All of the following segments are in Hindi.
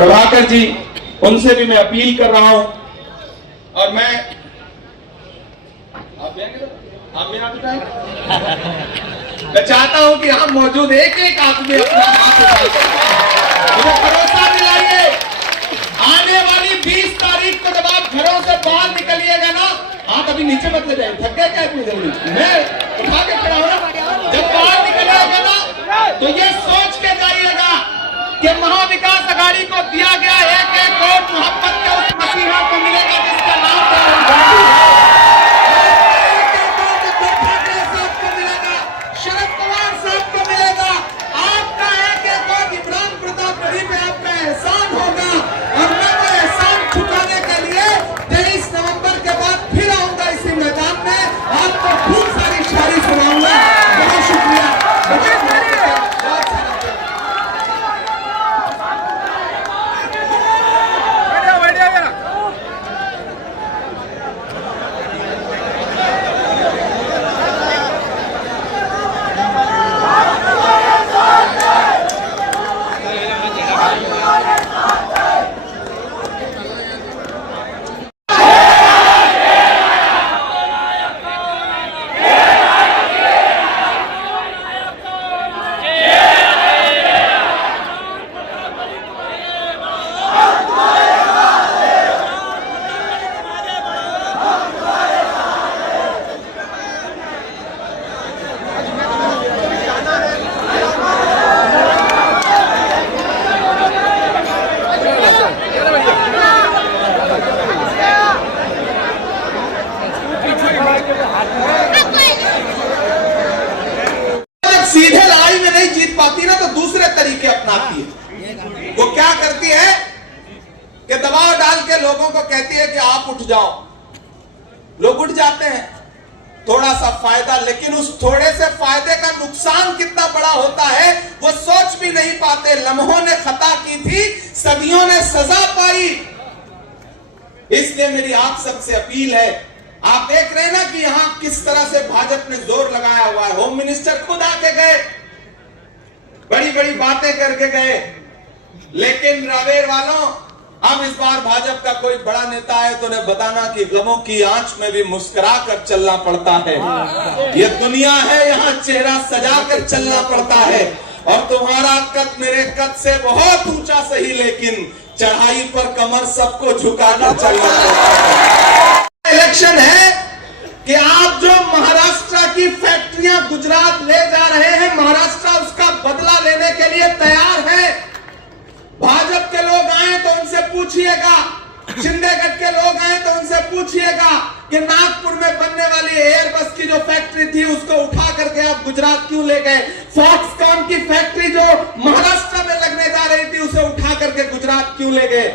प्रभाकर जी, उनसे भी मैं अपील कर रहा हूं। और मैं मैं चाहता हूं कि हम मौजूद एक एक आदमी अपना हाथ उठाए, मुझे भरोसा दिलाइए। आने वाली 20 तारीख को जब आप घरों से बाहर निकलिएगा ना, आप अभी नीचे मत ले जाए, थक गए क्या इतनी जल्दी? मैं उठा के खड़ा हूं। जब बाहर निकलिएगा ना तो ये सोच के जाइएगा कि महाविकास अघाड़ी को दिया गया एक वोट मोहब्बत का उस मसीहा को मिलेगा जिसका नाम शरद पवार साहब को मिलेगा। आपका एक वोट इमरान प्रताप गढ़ी पे आपका एहसान होगा और मैं वो एहसान चुकाने के लिए 23 नवंबर के बाद फिर आऊंगा इसी मैदान में, आपको खूब सारी शायरी सुनाऊंगा। बहुत शुक्रिया, सीधे लड़ाई में नहीं जीत पाती ना तो दूसरे तरीके अपनाती है। वो क्या करती है कि दबाव डाल के लोगों को कहती है कि आप उठ जाओ। लोग उठ जाते हैं, थोड़ा सा फायदा, लेकिन उस थोड़े से फायदे का नुकसान कितना बड़ा होता है वो सोच भी नहीं पाते। लम्हों ने खता की थी, सदियों ने सजा पाई। इसलिए मेरी आप सबसे अपील है, आप देख रहे हैं ना कि यहां किस तरह से भाजपा ने जोर लगाया हुआ है। होम मिनिस्टर खुद आके गए, बड़ी बड़ी बातें करके गए, लेकिन रावेर वालों, अब इस बार भाजपा का कोई बड़ा नेता है तो उन्हें बताना कि गमों की आंच में भी मुस्कुरा कर चलना पड़ता है। ये दुनिया है, यहाँ चेहरा सजा कर चलना पड़ता है। और तुम्हारा कद मेरे कद से बहुत ऊंचा सही, लेकिन चढ़ाई पर कमर सबको झुकाकर चलना पड़ता है। इलेक्शन है कि आप जो महाराष्ट्र की फैक्ट्रियां गुजरात ले जा रहे हैं, महाराष्ट्र उसका बदला लेने के लिए तैयार है। भाजपा के लोग आए तो उनसे पूछिएगा, शिंदेगढ़ के लोग आए तो उनसे पूछिएगा कि नागपुर में बनने वाली एयरबस की जो फैक्ट्री थी उसको उठा करके आप गुजरात क्यों ले गए? फॉक्सकॉन की फैक्ट्री जो महाराष्ट्र में लगने जा रही थी उसे उठा करके गुजरात क्यों ले गए?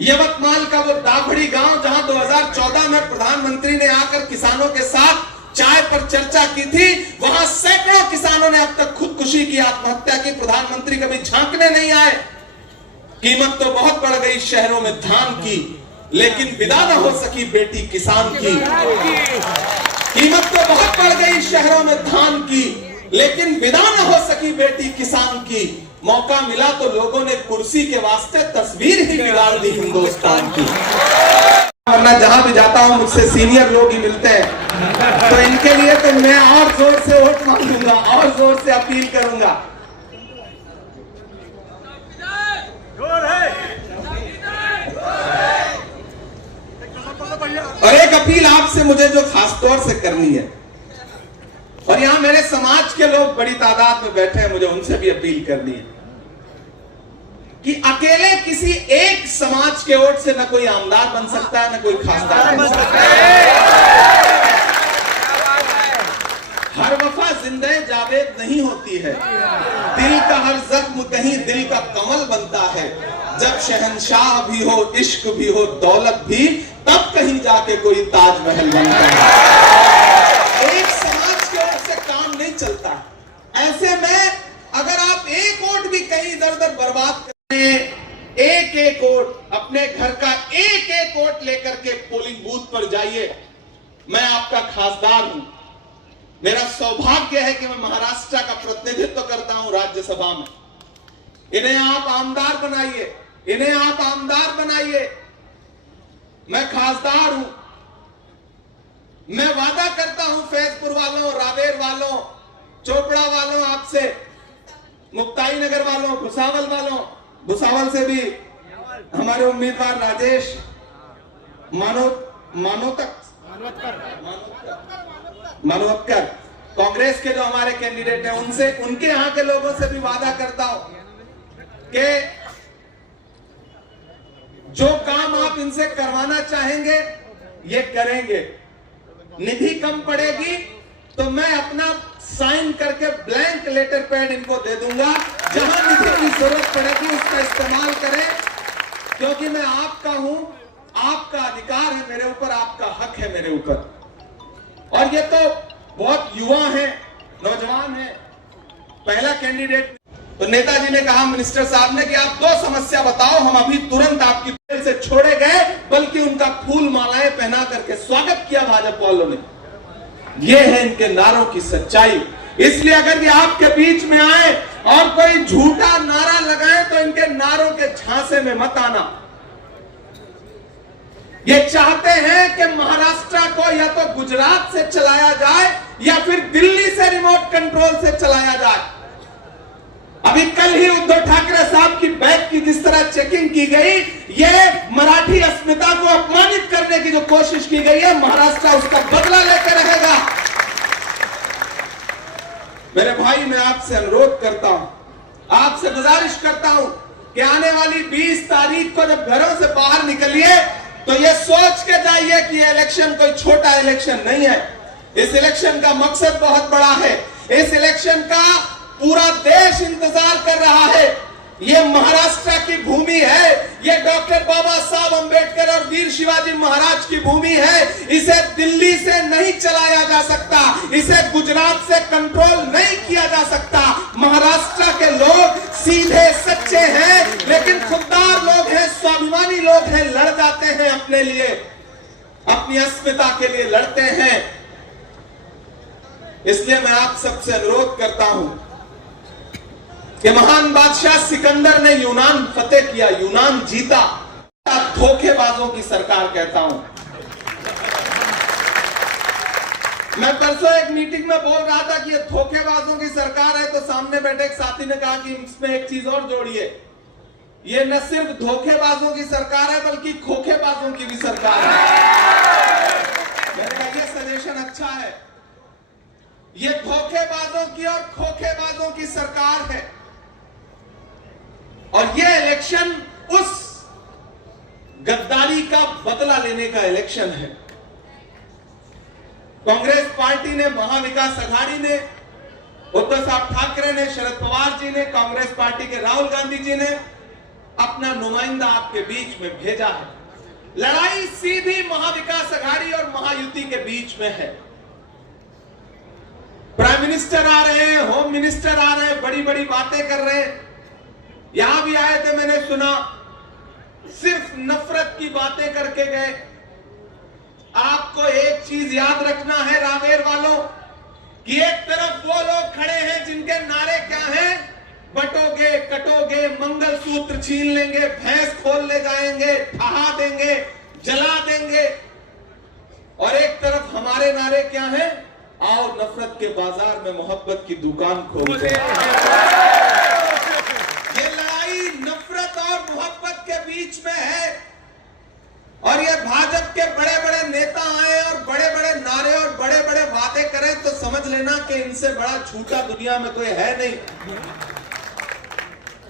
यवतमाल का वो दाभड़ी गांव जहां 2014 में प्रधानमंत्री ने आकर किसानों के साथ चाय पर चर्चा की थी, वहां सैकड़ों किसानों ने अब तक खुदकुशी की, आत्महत्या की। प्रधानमंत्री कभी झांकने नहीं आए। कीमत तो बहुत बढ़ गई शहरों में धान की, लेकिन विदा न हो सकी बेटी किसान की। कीमत तो बहुत बढ़ गई शहरों में धान की, लेकिन विदा न हो सकी बेटी किसान की। मौका मिला तो लोगों ने कुर्सी के वास्ते तस्वीर ही बिगाड़ दी हिंदुस्तान की। वरना जहां भी जाता हूं मुझसे सीनियर लोग ही मिलते हैं, तो इनके लिए तो मैं और जोर से वोट मांगूंगा और जोर से अपील करूंगा। और एक अपील आपसे मुझे जो खास तौर से करनी है, और यहां मेरे समाज के लोग बड़ी तादाद में बैठे हैं, मुझे उनसे भी अपील करनी है कि अकेले किसी एक समाज के वोट से न कोई आमदार बन सकता है, न कोई खासदार बन सकता है। हर वफा जिंदे जावेद नहीं होती है, दिल का हर जख्म कहीं दिल का कमल बनता है। जब शहंशाह भी हो, इश्क भी हो, दौलत भी, तब कहीं जाके कोई ताजमहल बनता है। एक समाज के वोट से काम नहीं चलता। ऐसे में अगर आप एक वोट भी कहीं इधर उधर बर्बाद एक एक वोट, अपने घर का एक एक वोट लेकर के पोलिंग बूथ पर जाइए। मैं आपका खासदार हूं, मेरा सौभाग्य है कि मैं महाराष्ट्र का प्रतिनिधित्व करता हूं राज्यसभा में। इन्हें आप आमदार बनाइए, इन्हें आप आमदार बनाइए। मैं खासदार हूं। मैं वादा करता हूं फैजपुर वालों, रावेर वालों, चोपड़ा वालों, आपसे, मुक्ताई नगर वालों, भुसावल वालों, भुसावल से भी हमारे उम्मीदवार राजेश मानवतकर, कांग्रेस के जो हमारे कैंडिडेट हैं, उनसे, उनके यहां के लोगों से भी वादा करता हूं कि जो काम आप इनसे करवाना चाहेंगे ये करेंगे। निधि कम पड़ेगी तो मैं अपना साइन करके ब्लैंक लेटर पैड इनको दे दूंगा। जहां निधि की जरूरत पड़ेगी उसका इस्तेमाल करें, क्योंकि मैं आपका हूं, आपका अधिकार है मेरे ऊपर, आपका हक है मेरे ऊपर। और ये तो बहुत युवा हैं, नौजवान हैं। पहला कैंडिडेट तो नेताजी ने कहा मिनिस्टर साहब ने कि आप 2 समस्या बताओ, हम अभी तुरंत आपकी जेल से छोड़े गए, बल्कि उनका फूल मालाएं पहना करके स्वागत किया भाजपा वालों ने। ये है इनके नारों की सच्चाई। इसलिए अगर ये आपके बीच में आए और कोई झूठा नारा लगाए तो इनके नारों के झांसे में मत आना। ये चाहते हैं कि महाराष्ट्र को या तो गुजरात से चलाया जाए या फिर दिल्ली से रिमोट कंट्रोल से चलाया जाए। अभी कल ही उद्धव ठाकरे साहब की बैग की जिस तरह चेकिंग की गई, ये मराठी अस्मिता को अपमानित करने की जो कोशिश की गई है, महाराष्ट्र उसका बदला लेकर रहेगा। मेरे भाई, मैं आपसे अनुरोध करता हूं, आपसे गुजारिश करता हूं कि आने वाली 20 तारीख को जब घरों से बाहर निकलिए तो ये सोच के जाइए कि ये इलेक्शन कोई छोटा इलेक्शन नहीं है। इस इलेक्शन का मकसद बहुत बड़ा है। इस इलेक्शन का पूरा देश इंतजार कर रहा है। ये महाराष्ट्र की भूमि है, ये डॉक्टर बाबा साहब अंबेडकर और वीर शिवाजी महाराज की भूमि है। इसे दिल्ली से नहीं चलाया जा सकता, इसे गुजरात से कंट्रोल नहीं किया जा सकता। महाराष्ट्र के लोग सीधे सच्चे हैं, लेकिन खुददार लोग हैं, स्वाभिमानी लोग हैं, लड़ जाते हैं अपने लिए, अपनी अस्मिता के लिए लड़ते हैं। इसलिए मैं आप सबसे अनुरोध करता हूं कि महान बादशाह सिकंदर ने यूनान फतेह किया, यूनान जीता। धोखेबाजों की सरकार कहता हूं। मैं परसों एक मीटिंग में बोल रहा था कि ये धोखेबाजों की सरकार है, तो सामने बैठे एक साथी ने कहा कि इसमें एक चीज और जोड़िए, ये न सिर्फ धोखेबाजों की सरकार है बल्कि खोखेबाजों की भी सरकार है। मैंने कहा ये सजेशन अच्छा है। ये धोखेबाजों की और खोखेबाजों की सरकार है, और ये इलेक्शन उस गद्दारी का बदला लेने का इलेक्शन है। कांग्रेस पार्टी ने, महाविकास आघाड़ी ने, उद्धव साहब ठाकरे ने, शरद पवार जी ने, कांग्रेस पार्टी के राहुल गांधी जी ने अपना नुमाइंदा आपके बीच में भेजा है। लड़ाई सीधी महाविकास आघाड़ी और महायुति के बीच में है। प्राइम मिनिस्टर आ रहे हैं, होम मिनिस्टर आ रहे हैं, बड़ी बड़ी बातें कर रहे हैं। यहां भी आए थे, मैंने सुना, सिर्फ नफरत की बातें करके गए। आपको एक चीज याद रखना है रावेर वालों, कि एक तरफ वो लोग खड़े हैं जिनके नारे क्या हैं, बटोगे, कटोगे, मंगलसूत्र छीन लेंगे, भैंस खोल ले जाएंगे, ठहा देंगे, जला देंगे। और एक तरफ हमारे नारे क्या हैं, आओ नफरत के बाजार में मोहब्बत की दुकान खोलते हैं। ये लड़ाई नफरत और मोहब्बत के बीच में है, और ये भाजपा के बड़े बड़े नेता आए और बड़े बड़े नारे और बड़े बड़े वादे करें तो समझ लेना कि इनसे बड़ा झूठा दुनिया में कोई है नहीं।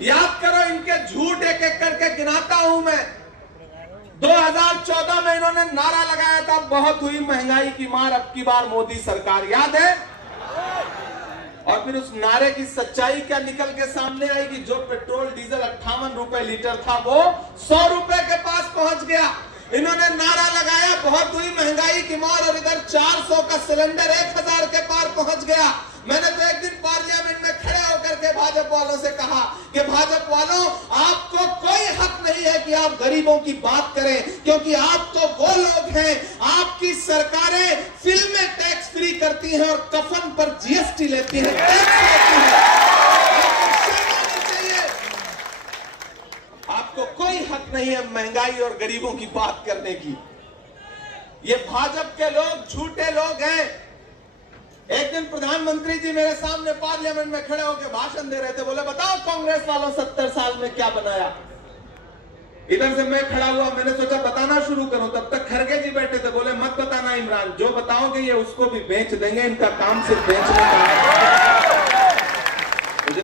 याद करो, इनके झूठ एक एक करके गिनाता हूं मैं। 2014 में इन्होंने नारा लगाया था, बहुत हुई महंगाई की मार, अब की बार मोदी सरकार, याद है? और फिर उस नारे की सच्चाई क्या निकल के सामने आई कि जो पेट्रोल डीजल 58 रुपए लीटर था वो 100 रुपए के पास पहुंच गया। इन्होंने नारा लगाया, बहुत हुई महंगाई की मार, और इधर 400 का सिलेंडर 1000 के पार पहुंच गया। मैंने तो एक दिन पार्लियामेंट में खड़े होकर के भाजपा वालों से कहा कि भाजपा वालों, आपको कोई हक नहीं है कि आप गरीबों की बात करें, क्योंकि आप तो वो लोग हैं, आपकी सरकारें फिल्में टैक्स फ्री करती हैं और कफन पर जीएसटी लेती हैं, टैक्स लेती हैं। आपको कोई हक नहीं है महंगाई और गरीबों की बात करने की। ये भाजपा के लोग झूठे लोग हैं। एक दिन प्रधानमंत्री जी मेरे सामने पार्लियामेंट में खड़े होकर भाषण दे रहे थे, बोले बताओ कांग्रेस वालों 70 साल में क्या बनाया। इधर से मैं खड़ा हुआ, मैंने सोचा बताना शुरू करूं, तब तक खरगे जी बैठे थे, बोले मत बताना इमरान, जो बताओगे ये उसको भी बेच देंगे, इनका काम सिर्फ बेचने का है।